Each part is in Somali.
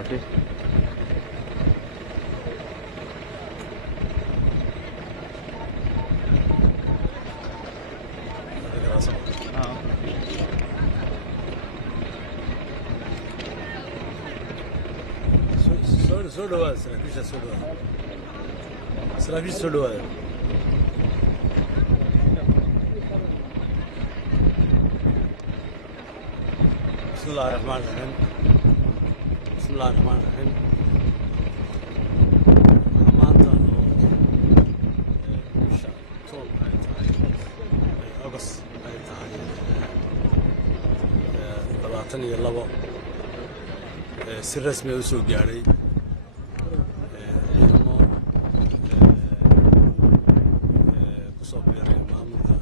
Okay. Solo بسم الله الرحمن الرحيم بسم الله الرحمن الرحيم maanta bisha toon ay tahay August ay tahay 22 si rasmi ah u soo gaaray ciidamo ku soo biiray maamulka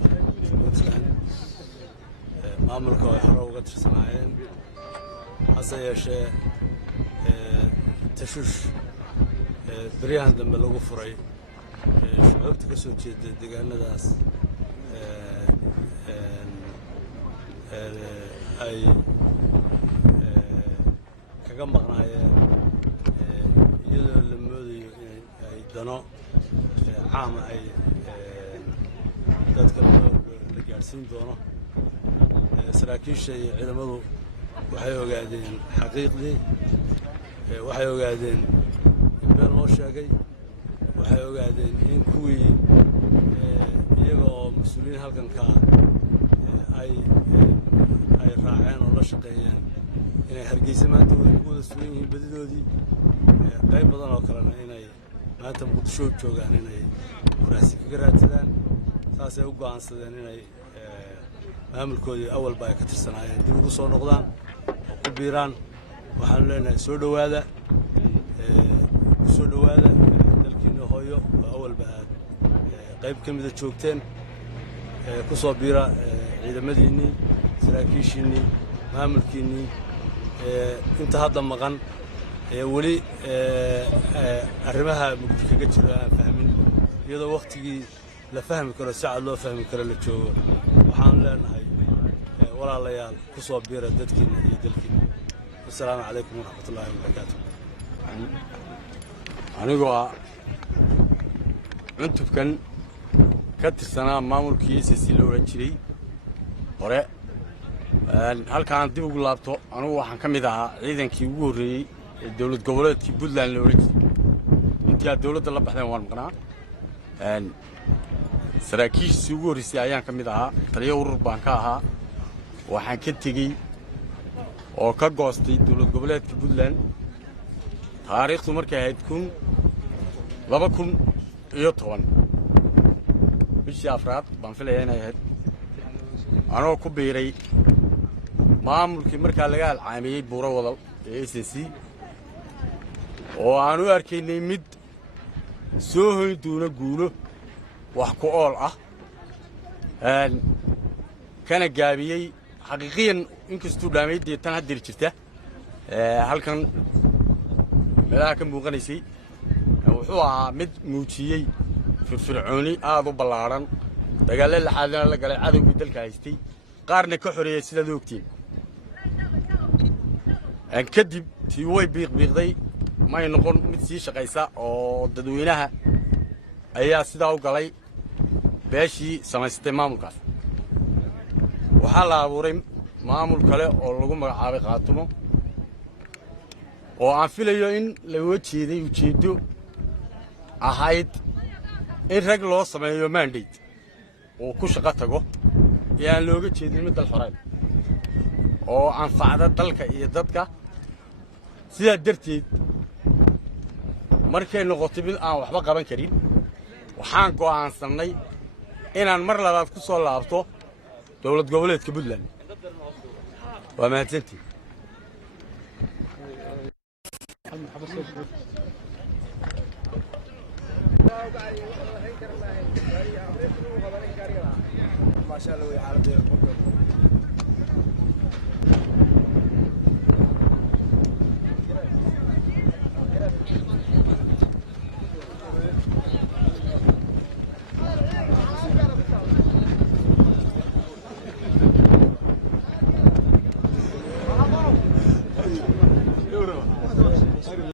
Puntland maamulka ay hore uga tirsanaayeen hase yeeshee tashuush بريان دم لو فري شعبت كسر جد دجاجناس أي كم بقناية يلو المودي أي دنا عام أي ذات كلام لجالسين دنا سراكيش علمه وحيو قاعدين حقيقي وحيو قاعدين been loo sheegay waxay ogaadeen in kuwii iyaga oo mas'uuliyiin halkan ka ay raaceen oo la shaqeeyeen inay Hargeysa maanta wada sugan yihiin badidoodii qayb badan oo kalena inay maanta Muqdisho joogaan inay kuraasi kaga raadsadaan saasay u go'aansadeen inay maamulkoodii awalba ay ka tirsanaayeen dib ugu soo noqdaan oo ku biiraan waxaan leenahay soo dhawaada dalkiina hooyo awal baad qayb kamida joogteen ku soo biira ciidamadiinii saraakiishiinii maamulkiinii inta hadda maqan wali arrimaha mugdi kaga jira aan fahmin iyadoo waqtigii la fahmi karo si cad loo fahmi karo la joogo waxaan leenahay walaalayaal ku soo biira dadkiina iyo dalkiina assalaamu calaykum waraxmatullaahi wabarakaatuh anigoo cuntubkan ka tirsanaa maamulkii SSC la oran jiray hore halkaan dib ugu laabto anigu waxaan ka mid ahaa ciidankii ugu horeeyay ee dawlad goboleedkii Puntland la oran jiray intii dawladda la baxdeen waan maqnaa saraakiishii ugu horeysay ayaan ka mid ahaa taliye urur baan ka ahaa waxaan ka tegey oo ka goostay dawlad goboleedkii Puntland taariikhdu markay ahayd 2010 bishii afraad baan filayaa inay ahayd anoo ku biiray maamulkii markaa laga alcaamiyey buuro wadal ee SSC oo aan u arkaynay mid soo hoyn doona guulo wax ku ool ah kana gaabiyey xaqiiqiyan inkastuu dhaameydii tan hadda jirta halkan meelaha ka muuqanaysay wuxuu ahaa mid muujiyey firfircooni aad u ballaaran dagaalada la xaadana la galay cadawgii dalka haystay qaarna ka xoreeyay sidaad ogtiin kadib tii way biiqday may noqon mid sii shaqaysa oo dadweynaha ayaa sidaa u galay beeshii samaystay maamulkaas waxaa la abuuray maamul kale oo lagu magacaabay Qaatumo oo aan filayo in la wajeeday ujeedo ahayd in rag loo sameeyo mandate oo ku shaqo tago yaan looga jeedin mid dal xoreyn oo anfacda dalka iyo dadka sidaa darteed markay noqotay mid aan waxba qaban karin waxaan go'aansanay inaan mar labaad ku soo laabto dawlad goboleedka Puntland waa mahadsantii ما شاء الله حالته Bora.